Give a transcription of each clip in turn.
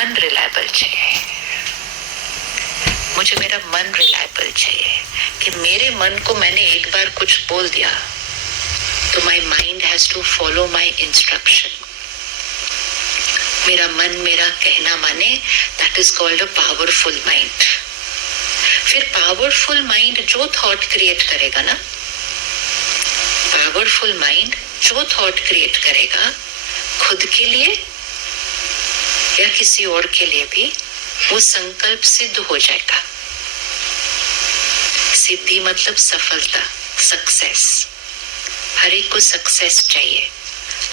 मन रिलायबल चाहिए, मुझे मेरा मन रिलायबल चाहिए कि मेरे मन को मैंने एक बार कुछ बोल दिया तो my mind has to follow my instruction. मेरा मन मेरा कहना माने, that is called a powerful mind. फिर पावरफुल माइंड जो थॉट क्रिएट करेगा ना, पावरफुल माइंड जो थॉट क्रिएट करेगा खुद के लिए या किसी और के लिए भी, वो संकल्प सिद्ध हो जाएगा। सिद्धि मतलब सफलता, सक्सेस। हर एक को सक्सेस चाहिए,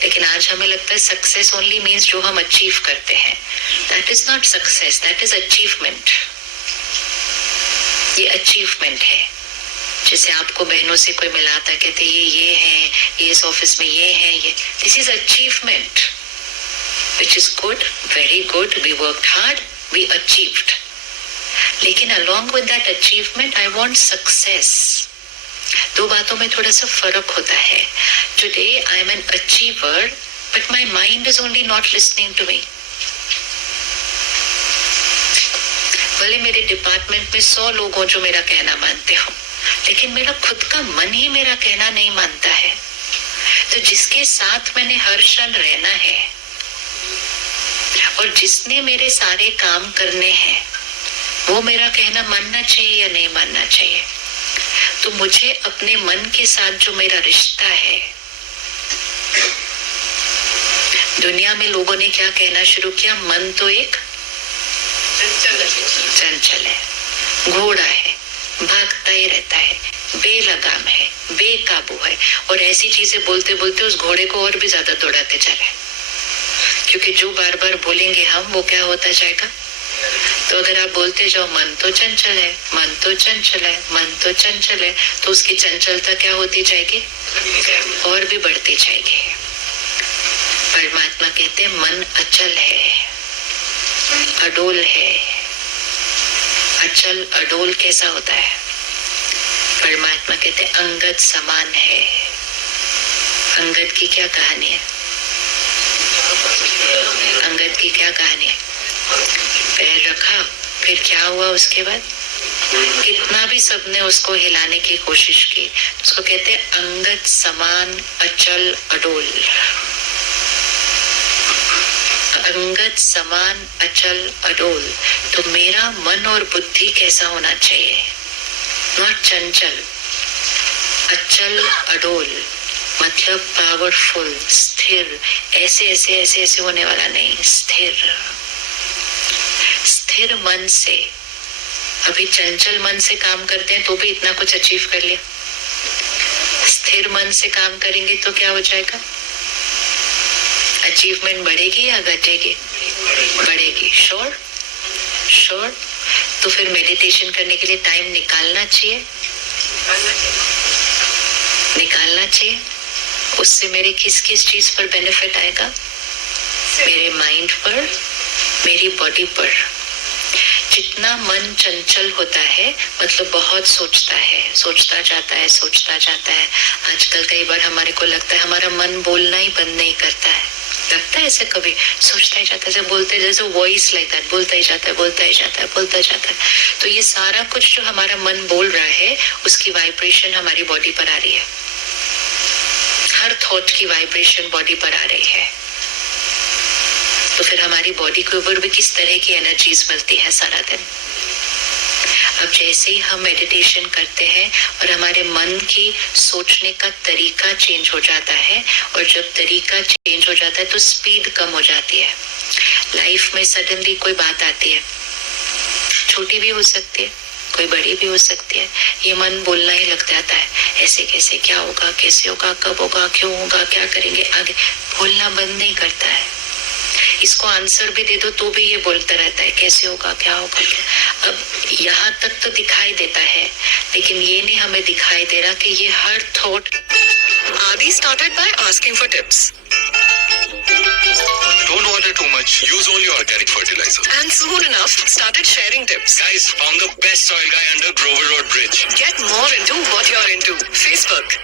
लेकिन आज हमें लगता है सक्सेस ओनली मीन्स जो हम अचीव करते हैं। That is not success, that is achievement. ये अचीवमेंट है। जैसे आपको बहनों से कोई मिलाता, कहते ये है, ये इस ऑफिस में ये है, ये, this is achievement, which is good, very good, we worked hard, we achieved. लेकिन along with that achievement, I want success. दो बातों में थोड़ा सा फर्क होता है। Today I am an achiever, but my mind is only not listening to me. भले मेरे डिपार्टमेंट में 100 लोग हो जो मेरा कहना मानते हो, लेकिन मेरा खुद का मन ही मेरा कहना नहीं मानता है। तो जिसके साथ मैंने हर क्षण रहना है और जिसने मेरे सारे काम करने हैं, वो मेरा कहना मानना चाहिए या नहीं मानना चाहिए। तो मुझे अपने मन के साथ जो मेरा रिश्ता है, दुनिया में लोगों ने क्या कहना शुरू किया, मन तो एक चंचल है, घोड़ा है, भागता ही रहता है, बेलगाम है, बेकाबू है, और ऐसी चीजें बोलते बोलते उस घोड़े को और भी ज्यादा दौड़ाते जा रहे हैं। क्योंकि जो बार बार बोलेंगे हम, वो क्या होता जाएगा। तो अगर आप बोलते जाओ मन तो चंचल है, मन तो चंचल है, मन तो चंचल है, तो उसकी चंचलता क्या होती जाएगी, और भी बढ़ती जाएगी। परमात्मा कहते हैं मन अचल है, अडोल है। अचल अडोल कैसा होता है? परमात्मा कहते हैं अंगद समान है। अंगद की क्या कहानी है? अंगद की क्या कहानी है? पैर रखा, फिर क्या हुआ उसके बाद? कितना भी सबने उसको हिलाने की कोशिश की, उसको कहते हैं अंगद समान अचल अडोल। अंगद समान अचल अडोल। तो मेरा मन और बुद्धि कैसा होना चाहिए? नॉट चंचल, अचल अडोल, मतलब पावरफुल, स्थिर। ऐसे ऐसे ऐसे ऐसे होने वाला नहीं, स्थिर। स्थिर मन से, अभी चंचल मन से काम करते हैं तो भी इतना कुछ अचीव कर लिया। स्थिर मन से काम करेंगे तो क्या हो जाएगा? अचीवमेंट बढ़ेगी या घटेगी? बढ़ेगी। श्योर? श्योर? तो फिर मेडिटेशन करने के लिए टाइम निकालना चाहिए, निकालना चाहिए। उससे मेरे किस किस चीज पर बेनिफिट आएगा? मेरे माइंड पर, मेरी बॉडी पर। जितना मन चंचल होता है, मतलब बहुत सोचता है, सोचता जाता है, सोचता जाता है। आजकल कई बार हमारे को लगता है हमारा मन बोलना ही बंद नहीं करता है। लगता है ऐसे कभी? सोचता ही जाता है, बोलते जैसे वॉइस लाइक दैट, बोलता ही जाता है, बोलता ही जाता है, बोलता जाता है। तो ये सारा कुछ जो हमारा मन बोल रहा है, उसकी वाइब्रेशन हमारी बॉडी पर आ रही है। हर थॉट की वाइब्रेशन बॉडी पर आ रही है। तो फिर हमारी बॉडी के ऊपर भी किस तरह की एनर्जीज मिलती है सारा दिन। अब जैसे ही हम मेडिटेशन करते हैं और हमारे मन की सोचने का तरीका चेंज हो जाता है, और जब तरीका चेंज हो जाता है तो स्पीड कम हो जाती है। लाइफ में सडनली कोई बात आती है, छोटी भी हो सकती है, कोई बड़ी भी हो सकती है, ये मन बोलना ही लग जाता है। ऐसे कैसे, क्या होगा, कैसे होगा, कब होगा, क्यों होगा, क्या करेंगे आगे, बोलना बंद नहीं करता है। इसको आंसर भी दे दो तो भी ये बोलता रहता है, कैसे होगा, क्या होगा, क्या। अब यहाँ तक तो दिखाई देता है, लेकिन ये नहीं हमें दिखाई दे रहा कि ये हर thought. Adi started by asking for tips. Don't water too much. Use only organic fertilizer. And soon enough, started sharing tips. Guys, found the best soil guy under Grover Road Bridge. Get more into what you're into. Facebook.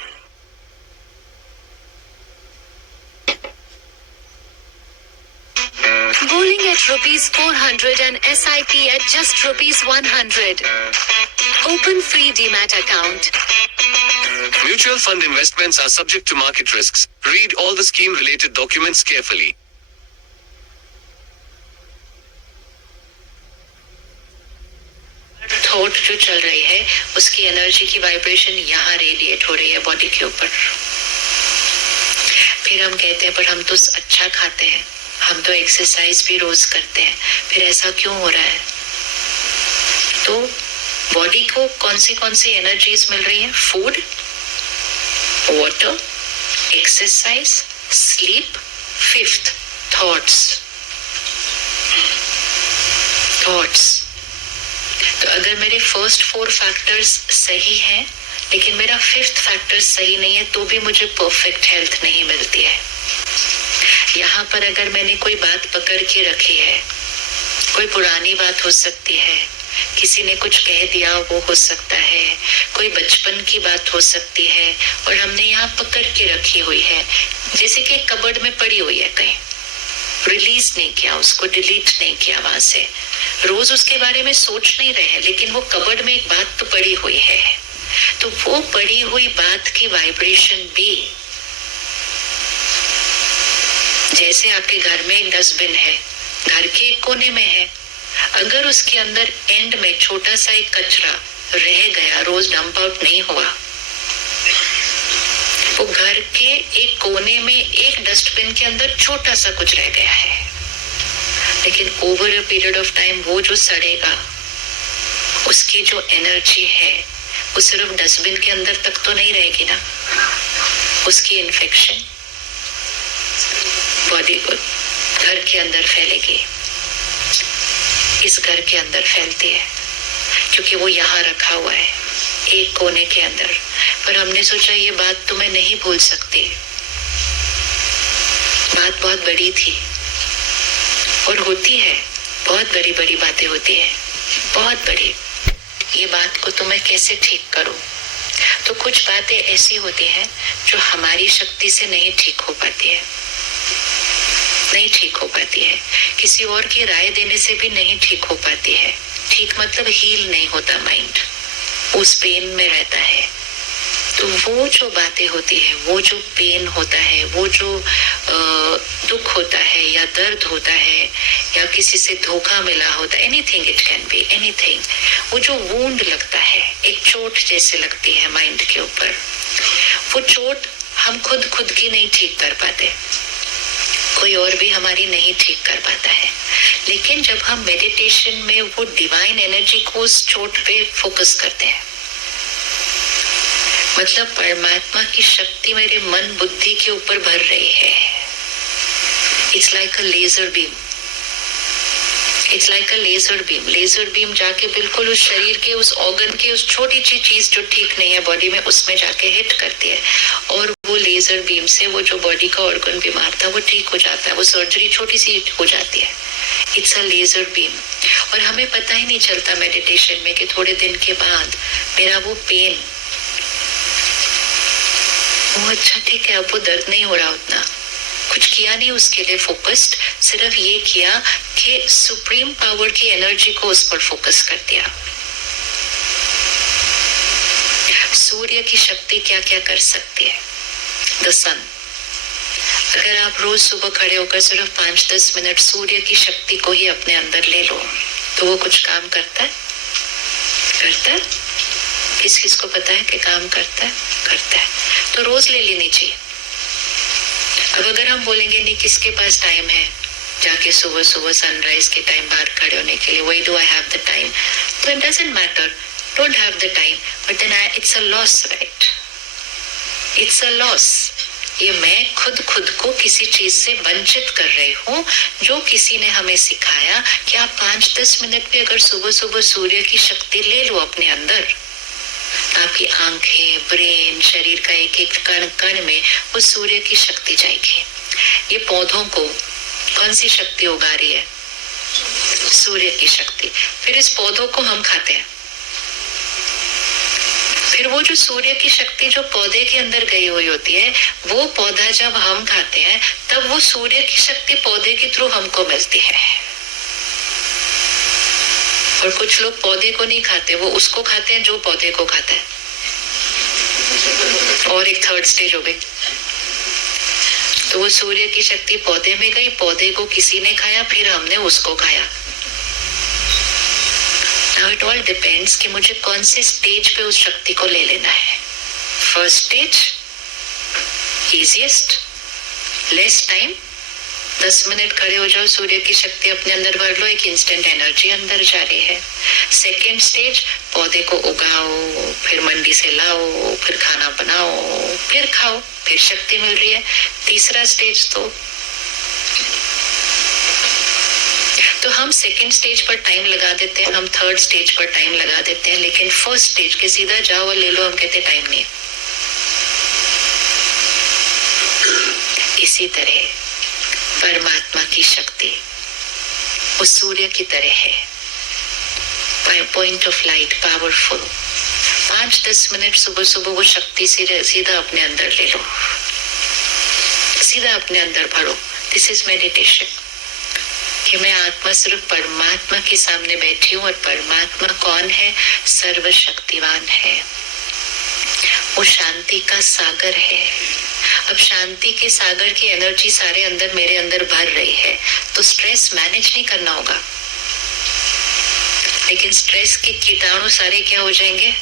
Rolling at rupees 400 and SIP at just rupees 100. Open free Demat account. Mutual fund investments are subject to market risks. Read all the scheme related documents carefully. Thought जो चल रही है उसकी energy की vibration यहाँ radiate हो रही है बॉडी के ऊपर। फिर हम कहते हैं पर हम तो अच्छा खाते हैं, हम तो एक्सरसाइज भी रोज करते हैं, फिर ऐसा क्यों हो रहा है? तो बॉडी को कौन सी एनर्जीज मिल रही है? Food, water, exercise, sleep, fifth thoughts. तो अगर मेरे फर्स्ट 4 फैक्टर्स सही हैं लेकिन मेरा 5th फैक्टर सही नहीं है तो भी मुझे परफेक्ट हेल्थ नहीं मिलती है। यहाँ पर अगर मैंने कोई बात पकड़ के रखी है, कोई पुरानी बात हो सकती है, किसी ने कुछ कह दिया वो हो सकता है, कोई बचपन की बात हो सकती है और हमने यहाँ पकड़ के रखी हुई है, जैसे कि कबर्ड में पड़ी हुई है, कहीं रिलीज नहीं किया, उसको डिलीट नहीं किया वहां से, रोज उसके बारे में सोच नहीं रहे हैं लेकिन वो कबर्ड में एक बात तो पड़ी हुई है। तो वो पड़ी हुई बात की वाइब्रेशन भी, जैसे आपके घर में एक डस्टबिन है, घर के एक कोने में है, अगर उसके अंदर एंड में छोटा सा एक कचरा रह गया, रोज डंप आउट नहीं हुआ, वो घर के एक कोने में एक डस्टबिन के अंदर छोटा सा कुछ रह गया है, लेकिन over a period of time वो जो सड़ेगा, उसकी जो एनर्जी है वो सिर्फ डस्टबिन के अंदर तक तो नहीं रहेगी ना, उसकी इन्फेक्शन बॉडी को घर के अंदर फैलेगी, इस घर के अंदर फैलती है क्योंकि वो यहाँ रखा हुआ है एक कोने के अंदर। पर हमने सोचा ये बात तो मैं नहीं भूल सकती, बात बहुत बड़ी थी और होती है, बहुत बड़ी बड़ी बातें होती है, बहुत बड़ी, ये बात को तो मैं कैसे ठीक करूं? तो कुछ बातें ऐसी होती हैं जो हमारी शक्ति से नहीं ठीक हो पाती है, नहीं ठीक हो पाती है, किसी और की राय देने से भी नहीं ठीक हो पाती है। ठीक मतलब हील नहीं होता माइंड, उस पेन में रहता है। तो वो जो बातें होती है, वो जो पेन होता है, वो जो दुख होता है या दर्द होता है या किसी से धोखा मिला होता है, anything, it can be anything, वो जो वूंड लगता है, एक चोट जैसे लगती है माइंड के ऊपर, वो चोट हम खुद की नहीं ठीक कर पाते, कोई और भी हमारी नहीं ठीक कर पाता है। लेकिन जब हम मेडिटेशन में वो डिवाइन एनर्जी को उस चोट पे फोकस करते हैं, मतलब परमात्मा की शक्ति मेरे मन बुद्धि के ऊपर भर रही है, it's like a laser beam, it's like a laser beam. Laser beam जाके बिल्कुल उस शरीर के, उस ऑर्गन के, उस छोटी सी चीज जो ठीक नहीं है बॉडी में, उसमें जाके हिट करती है और वो लेजर बीम से वो जो बॉडी का ऑर्गन बीमार था वो ठीक हो जाता है, वो सर्जरी छोटी सी हो जाती है। It's a laser beam. और हमें पता ही नहीं चलता मेडिटेशन में कि थोड़े दिन के बाद मेरा वो पेन, वो अच्छा ठीक है, अब वो दर्द नहीं हो रहा उतना, कुछ किया नहीं उसके लिए फोकस्ड, सिर्फ ये किया कि सुप्रीम पावर की एनर्जी को उस पर फोकस कर दिया। सूर्य की शक्ति क्या क्या कर सकती है? द सन। अगर आप रोज सुबह खड़े होकर सिर्फ 5-10 मिनट सूर्य की शक्ति को ही अपने अंदर ले लो तो वो कुछ काम करता है? करता है? किस किस को पता है कि काम करता है? करता है। तो रोज ले लेनी चाहिए। अब अगर हम बोलेंगे नहीं किसके पास टाइम है जाके सुबह सुबह सनराइज के टाइम बाहर खड़े होने के लिए, why do I have the time? तो it doesn't matter, don't have the time, but then it's a loss, right? It's a loss. ये मैं खुद को किसी चीज से वंचित कर रही हूँ जो किसी ने हमें सिखाया कि आप 5-10 मिनट भी अगर सुबह सुबह सूर्य की शक्ति ले लो अपने अंदर, आपकी आंखें, ब्रेन, शरीर का एक एक कण कण में वो सूर्य की शक्ति जाएगी। ये पौधों को कौन सी शक्ति उगा रही है? सूर्य की शक्ति। फिर इस पौधों को हम खाते हैं, फिर वो जो सूर्य की शक्ति जो पौधे के अंदर गई हुई होती है, वो पौधा जब हम खाते हैं तब वो सूर्य की शक्ति पौधे के थ्रू हमको मिलती है। और कुछ लोग पौधे को नहीं खाते, वो उसको खाते हैं जो पौधे को खाता है। और एक थर्ड स्टेज हो गई। तो वो सूर्य की शक्ति पौधे में गई, पौधे को किसी ने खाया, फिर हमने उसको खाया। Now it all depends कि मुझे कौन से स्टेज पे उस शक्ति को ले लेना है। First stage easiest, less time, 10 minute खड़े हो जाओ, सूर्य की शक्ति अपने अंदर भर लो, एक इंस्टेंट एनर्जी अंदर जा रही है। सेकेंड स्टेज, पौधे को उगाओ, फिर मंडी से लाओ, फिर खाना बनाओ, फिर खाओ, फिर शक्ति मिल रही है। तीसरा स्टेज तो हम सेकेंड स्टेज पर टाइम लगा देते हैं, हम थर्ड स्टेज पर टाइम लगा देते हैं, लेकिन फर्स्ट स्टेज के सीधा जाओ और ले लो, हम कहते टाइम नहीं। इसी तरह परमात्मा की शक्ति उस सूर्य की तरह है, point of light, powerful. 5-10 minute सुबह सुबह वो शक्ति सीधा अपने अंदर ले लो, सीधा अपने अंदर भरो। दिस इज मेडिटेशन, कि मैं आत्मा सिर्फ परमात्मा के सामने बैठी हूँ, और परमात्मा कौन है? सर्वशक्तिवान है, वो शांति का सागर है। अब शांति के सागर की एनर्जी सारे अंदर मेरे अंदर भर रही है, तो स्ट्रेस मैनेज नहीं करना होगा, लेकिन स्ट्रेस के कीटाणु सारे क्या हो जाएंगे?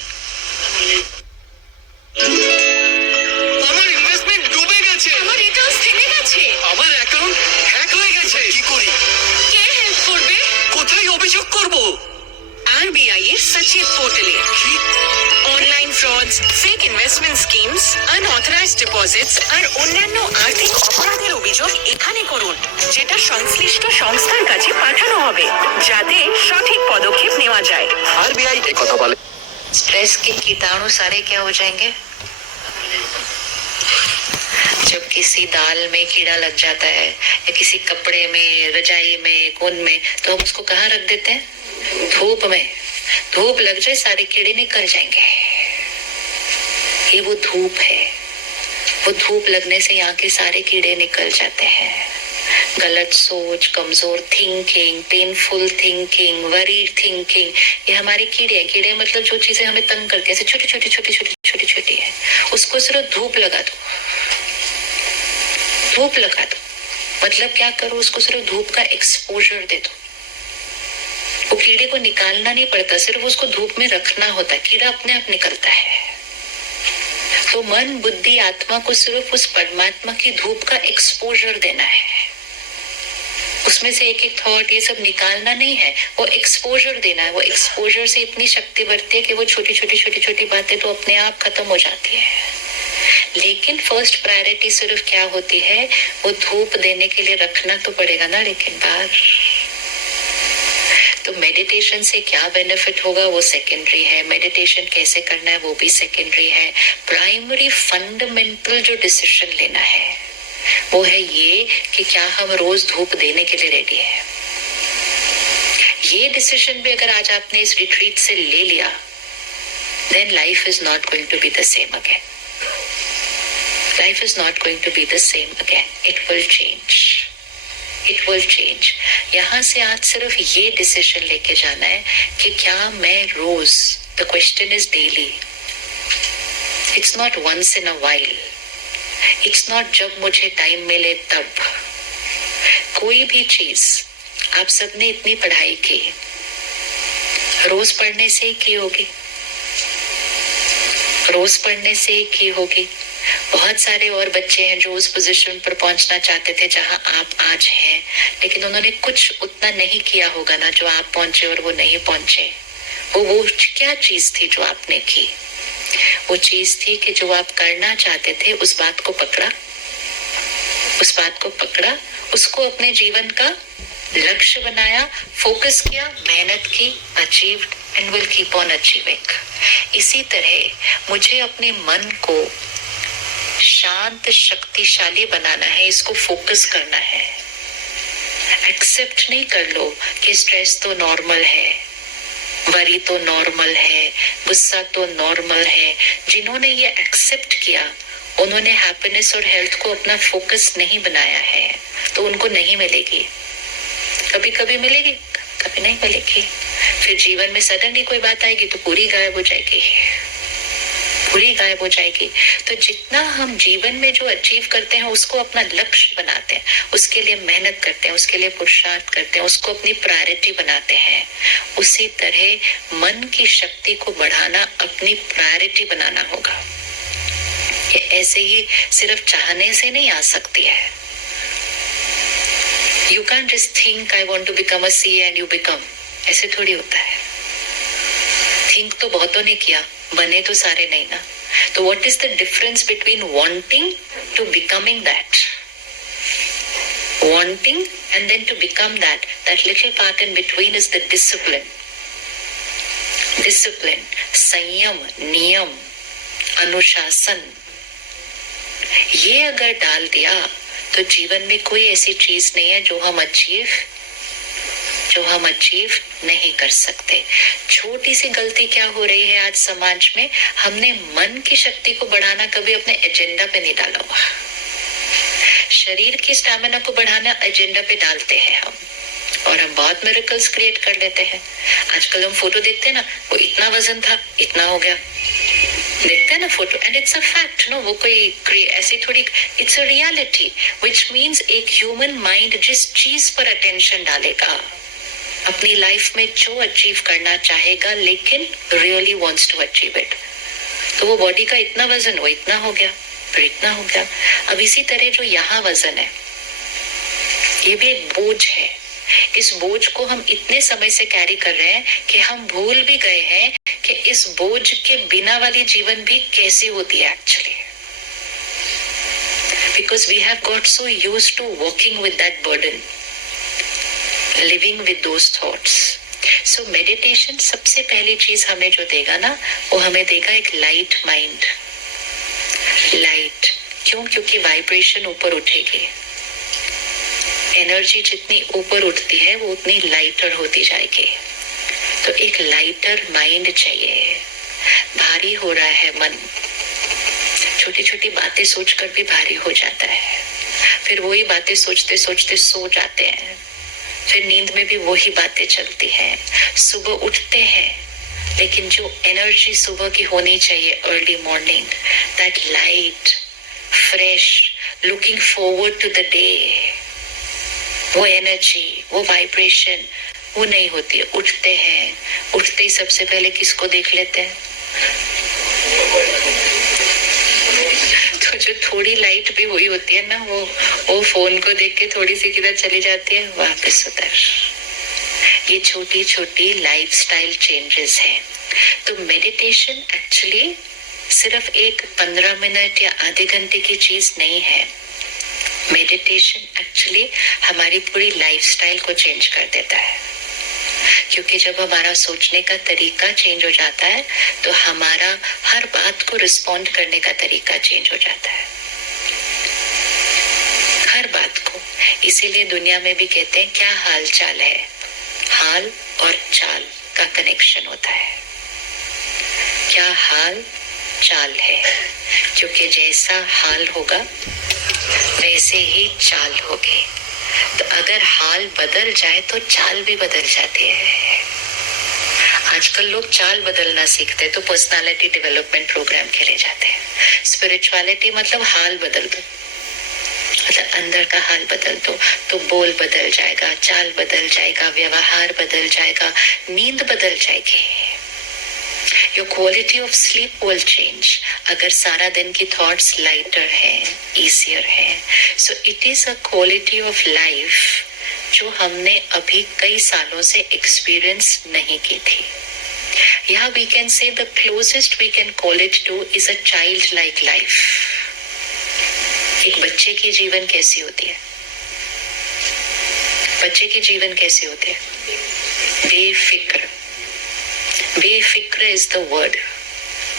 আমার ইনভেস্টমেন্ট ডুবে গেছে, আমার রিটার্নস থেমে গেছে, আমার অ্যাকাউন্ট হ্যাক হয়ে গেছে। কি করি? কে হেল্প করবে? কোথায় অভিযোগ করব? আরবিআই এর সচেত পোর্টালে online frauds, fake investment schemes, unauthorised deposits আর অন্যান্য আর্থিক অপরাধের অভিযোগ এখানে করুন, যেটা সংশ্লিষ্ট সংস্থার কাছে পাঠানো হবে, যাতে সঠিক পদক্ষেপ নেওয়া যায়। আরবিআই এই কথা বলে। स्ट्रेस के कीटाणु सारे क्या हो जाएंगे? जब किसी दाल में कीड़ा लग जाता है, या किसी कपड़े में, रजाई में, कोन में, तो हम उसको कहाँ रख देते हैं? धूप में। धूप लग जाए, सारे कीड़े निकल जाएंगे। ये वो धूप है, वो धूप लगने से यहाँ के सारे कीड़े निकल जाते हैं। गलत सोच, कमजोर thinking, painful thinking, worried thinking, ये हमारे कीड़े हैं। कीड़े मतलब जो चीजें हमें तंग करती है, छोटी छोटी छोटी छोटी छोटी छोटी है, उसको सिर्फ धूप लगा दो। धूप लगा दो मतलब क्या करो? उसको सिर्फ धूप का एक्सपोजर दे दो। वो कीड़े को निकालना नहीं पड़ता, सिर्फ उसको धूप में रखना होता है, कीड़ा अपने आप निकलता है। तो मन, बुद्धि, आत्मा को सिर्फ उस परमात्मा की धूप का एक्सपोजर देना है। उसमें से एक एक थॉट ये सब निकालना नहीं है, वो एक्सपोजर देना है। वो एक्सपोजर से इतनी शक्ति बढ़ती है कि वो छोटी छोटी छोटी छोटी बातें तो अपने आप खत्म हो जाती है। लेकिन फर्स्ट प्रायोरिटी सिर्फ क्या होती है? वो धूप देने के लिए रखना तो पड़ेगा ना, लेकिन बाहर। तो मेडिटेशन से क्या बेनिफिट होगा वो सेकेंडरी है, मेडिटेशन कैसे करना है वो भी सेकेंडरी है। प्राइमरी फंडामेंटल जो डिसीजन लेना है वो है ये कि क्या हम रोज धूप देने के लिए रेडी है। ये डिसीजन भी अगर आज आपने इस रिट्रीट से ले लिया, then life is not going to be the same again. Life is not going to be the same again, it will change, it will change. यहाँ से आज सिर्फ ये डिसीजन लेके जाना है कि क्या मैं रोज, the question is daily, it's not once in a while, it's not जब मुझे टाइम मिले तब। कोई भी चीज, आप सबने इतनी पढ़ाई की, रोज पढ़ने से ही की होगी, रोज पढ़ने से ही की होगी। बहुत सारे और बच्चे हैं जो उस पोजीशन पर पहुंचना चाहते थे जहां आप आज हैं, लेकिन उन्होंने कुछ उतना नहीं किया होगा ना जो आप पहुंचे, और वो नहीं पहुंचे। वो क्या चीज थी जो आपने की? वो चीज थी कि जो आप करना चाहते थे उस बात को पकड़ा, उस बात को पकड़ा, उसको अपने जीवन का लक्ष्य बनाया, फोकस किया, मेहनत की, achieved and will keep on achieving. इसी तरह मुझे अपने मन को शांत, शक्तिशाली बनाना है, इसको फोकस करना है। एक्सेप्ट नहीं कर लो कि स्ट्रेस तो नॉर्मल है, वरी तो नॉर्मल है, गुस्सा तो नॉर्मल है। जिन्होंने ये एक्सेप्ट किया, उन्होंने हैप्पीनेस और हेल्थ को अपना फोकस नहीं बनाया है, तो उनको नहीं मिलेगी। कभी कभी मिलेगी, कभी नहीं मिलेगी। फिर जीवन में सडनली कोई बात आएगी तो पूरी गायब हो जाएगी, पूरी गायब हो जाएगी। तो जितना हम जीवन में जो अचीव करते हैं उसको अपना लक्ष्य बनाते हैं, उसके लिए मेहनत करते हैं, उसके लिए पुरुषार्थ करते हैं, उसको अपनी प्रायोरिटी बनाते हैं, उसी तरह मन की शक्ति को बढ़ाना अपनी प्रायोरिटी बनाना होगा। ये ऐसे ही सिर्फ चाहने से नहीं आ सकती है। You can't just think I want to become a CA and you become. ऐसे थोड़ी होता है। थिंक तो बहुतों ने किया, बने तो सारे नहीं ना। तो what is the difference between wanting to becoming that? Wanting and then to become that. That little part in between is the discipline. Discipline, संयम, नियम, अनुशासन। ये अगर डाल दिया तो जीवन में कोई ऐसी चीज नहीं है जो हम अचीव नहीं कर सकते। छोटी सी गलती क्या हो रही है आज समाज में, हमने मन की शक्ति को बढ़ाना कभी अपने एजेंडा पे नहीं डाला हुआ। शरीर की स्टैमिना को बढ़ाना एजेंडा पे डालते हैं हम, और हम बहुत मिरेकल्स क्रिएट कर लेते हैं। आजकल हम फोटो देखते हैं ना, वो इतना वजन था, इतना हो गया, देखते हैं ना photo, and it's a fact. No, वो कोई ऐसी थोड़ी, it's a reality, which means एक ह्यूमन माइंड जिस चीज पर अटेंशन डालेगा, अपनी लाइफ में जो अचीव करना चाहेगा लेकिन really wants to achieve it, तो वो बॉडी का इतना वजन, वो इतना हो गया, फिर इतना हो गया। अब इसी तरह जो यहाँ वजन है, ये भी एक बोझ है। इस बोझ को हम इतने समय से कैरी कर रहे हैं कि हम भूल भी गए हैं कि इस बोझ के बिना वाली जीवन भी कैसी होती है actually, because we have got so used to walking with that burden, living with those thoughts. So meditation सबसे पहली चीज हमें जो देगा ना, वो हमें देगा एक लाइट माइंड। लाइट क्यों? क्योंकि वाइब्रेशन ऊपर उठेगी, एनर्जी जितनी ऊपर उठती है वो उतनी लाइटर होती जाएगी। तो एक लाइटर माइंड चाहिए। भारी हो रहा है मन, छोटी छोटी बातें सोचकर भी भारी हो जाता है, फिर वही बातें सोचते सोचते सो जाते हैं, फिर नींद में भी वही बातें चलती हैं। सुबह उठते हैं लेकिन जो एनर्जी सुबह की होनी चाहिए, early morning, that light, fresh, looking forward to the day, वो एनर्जी, वो वाइब्रेशन, वो नहीं होती है। उठते हैं, उठते ही सबसे पहले किसको देख लेते हैं? तो जो थोड़ी लाइट भी हुई होती है ना, वो फोन को देख के थोड़ी सी किधर चली जाती है, वापस उधर। ये छोटी छोटी लाइफस्टाइल चेंजेस हैं। तो मेडिटेशन एक्चुअली सिर्फ एक 15 मिनट या आधे घंटे की चीज नहीं है। मेडिटेशन एक्चुअली हमारी पूरी लाइफस्टाइल को चेंज कर देता है, क्योंकि जब हमारा सोचने का तरीका चेंज हो जाता है तो हमारा हर बात को रिस्पॉन्ड करने का तरीका चेंज हो जाता है, हर बात को। इसीलिए दुनिया में भी कहते हैं क्या हाल चाल है, हाल और चाल का कनेक्शन होता है। क्या हाल चाल है, क्योंकि जैसा हाल होगा वैसे ही चाल होगी। तो अगर हाल बदल जाए तो चाल भी बदल जाती है। आजकल लोग चाल बदलना सीखते हैं तो पर्सनालिटी डेवलपमेंट प्रोग्राम खेले जाते हैं। स्पिरिचुअलिटी मतलब हाल बदल दो, मतलब अंदर का हाल बदल दो तो बोल बदल जाएगा, चाल बदल जाएगा, व्यवहार बदल जाएगा, नींद बदल जाएगी। Your quality of sleep will change अगर सारा दिन की thoughts lighter हैं, easier हैं। So it is a quality of life जो हमने अभी कई सालों से experience नहीं की थी। यहाँ we can say the closest we can call it to is a childlike life। एक बच्चे की जीवन कैसी होती है? बच्चे की जीवन कैसी होती है? बेफिक्र, बेफिक्र इज द वर्ड,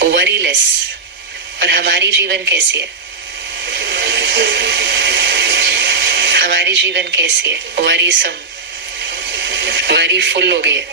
वरीलेस। और हमारी जीवन कैसी है? हमारी जीवन कैसी है? वरीसम, वरी फुल हो गई है।